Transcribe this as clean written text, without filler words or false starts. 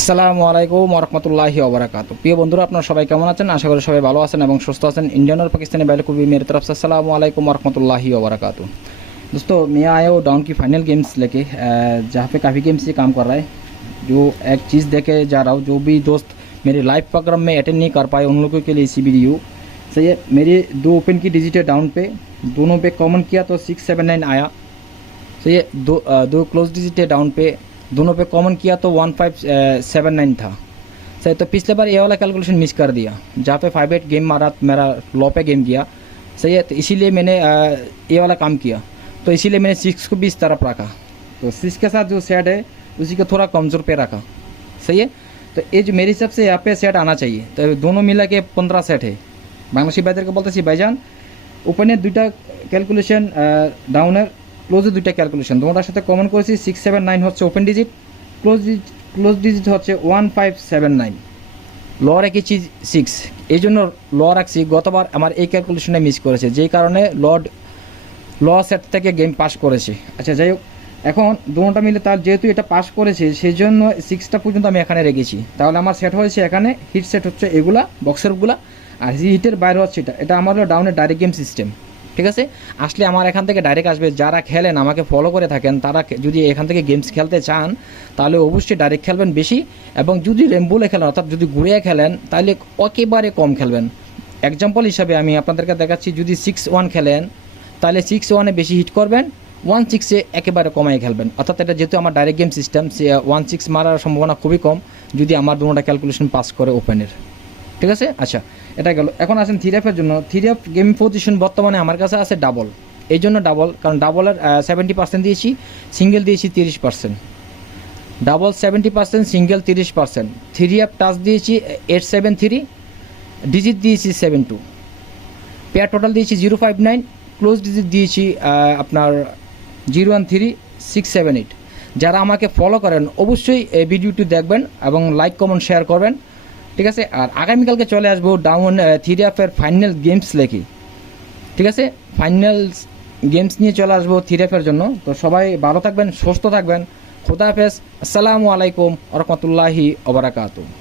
আসসালামু আলাইকুম ওরহমতুল্লাহি ওবরাকাতু। প্রিয় বন্ধুরা, আপনারা সবাই কেমন আছেন? আশা করি সবাই ভালো আছেন এবং সুস্থ আছেন। इंडियन और पाकिस्तानी भाई को भी मेरी तरफ से अस्सलाम वालेकुम वरहमतुल्लाहि वबरकातुह। दोस्तों, मैं आया हूँ डाउन की फाइनल गेम्स लेके, जहाँ पे काफ़ी गेम्स से काम कर रहा है। जो एक चीज़ देके जा रहा हूँ, जो भी दोस्त मेरे लाइव प्रोग्राम में अटेंड नहीं कर पाए उन लोगों के लिए इसी वीडियो। सही है, मेरी दो ओपन की डिजिट है डाउन पे, दोनों पे कॉमन किया तो 679 आया। सही है, दो क्लोज डिजिट है डाउन पे, दोनों पे कॉमन किया तो 1579 था। सही, तो पिछले बार ये वाला कैलकुलेशन मिस कर दिया, जहाँ पे 5-8 गेम मारा, मेरा लॉ पे गेम गया। सही है, तो इसीलिए मैंने ये वाला काम किया। तो इसीलिए मैंने 6 को भी इस तरफ रखा, तो 6 के साथ जो सेट है उसी को थोड़ा कमज़ोर पे रखा। सही है, तो ये जो मेरे हिसाब से यहाँ पे सेट आना चाहिए, तो दोनों मिला के 15 सेट है। बांग्लादेशी भाईদেরকে বলতেছি, ভাইজান ওপেনের দুইটা ক্যালকুলেশন, ডাউনের ক্লোজে দুইটা ক্যালকুলেশন, দুটোর সাথে কমন করেছি 679 হচ্ছে ওপেন ডিজিট, ক্লোজ ডিজিট হচ্ছে 1579। ল রেখেছি 6, এই জন্য ল রাখছি। গতবার আমার এই ক্যালকুলেশনে মিস করেছে, যেই কারণে ল সেট থেকে গেম পাস করেছে। আচ্ছা, যাই হোক, এখন দুটোটা মিলে তার যেহেতু এটা পাস করেছে সেই জন্য 6টা পর্যন্ত আমি এখানে রেখেছি। তাহলে আমার সেট হয়েছে এখানে, হিট সেট হচ্ছে এগুলা বক্সেরগুলা, আর হিটের বাইরে হচ্ছে এটা আমার হলো ডাউনের ডাইরেক্ট গেম সিস্টেম। ঠিক আছে, আসলে আমার এখান থেকে ডাইরেক্ট আসবে। যারা খেলেন, আমাকে ফলো করে থাকেন, তারা যদি এখান থেকে গেমস খেলতে চান তাহলে অবশ্যই ডাইরেক্ট খেলবেন বেশি, এবং যদি রেমবুলে খেলেন অর্থাৎ যদি ঘুরিয়ে খেলেন তাহলে একেবারে কম খেলবেন। এক্সাম্পল হিসাবে আমি আপনাদেরকে দেখাচ্ছি, যদি 6-1 খেলেন তাহলে 6-1-এ বেশি হিট করবেন, 1-6-এ একেবারে কমাই খেলবেন। অর্থাৎ এটা যেহেতু আমার ডাইরেক্ট গেম সিস্টেম, 1-6 মারার সম্ভাবনা খুবই কম যদি আমার দুটোটা ক্যালকুলেশন পাস করে ওপেনের। ঠিক আছে, আচ্ছা, এটা গেল। এখন আসেন 3F-এর জন্য। 3F গেম পজিশন বর্তমানে আমার কাছে আছে ডাবল। এই জন্য ডাবল, কারণ ডাবলের 70% দিয়েছি, সিঙ্গেল দিয়েছি 30%। Double 70%, single 30%। 3F টাচ দিয়েছি 873, ডিজিট দিয়েছি 72, পেয়ার টোটাল দিয়েছি 059, ক্লোজ ডিজিট দিয়েছি আপনার 013-678। যারা আমাকে ফলো করেন অবশ্যই এই ভিডিওটি দেখবেন এবং লাইক কমেন্ট শেয়ার করবেন। ঠিক আছে, আর আগামীকালকে চলে আসবো ডাউন 3F-এর ফাইনাল গেমস লেখি। ঠিক আছে, ফাইনাল গেমস নিয়ে চলে আসবো 3F-এর জন্য। তো সবাই ভালো থাকবেন, সুস্থ থাকবেন। খোদা হাফেজ, আসসালামু আলাইকুম ওরহমতুল্লাহি ওবরাকাতুহু।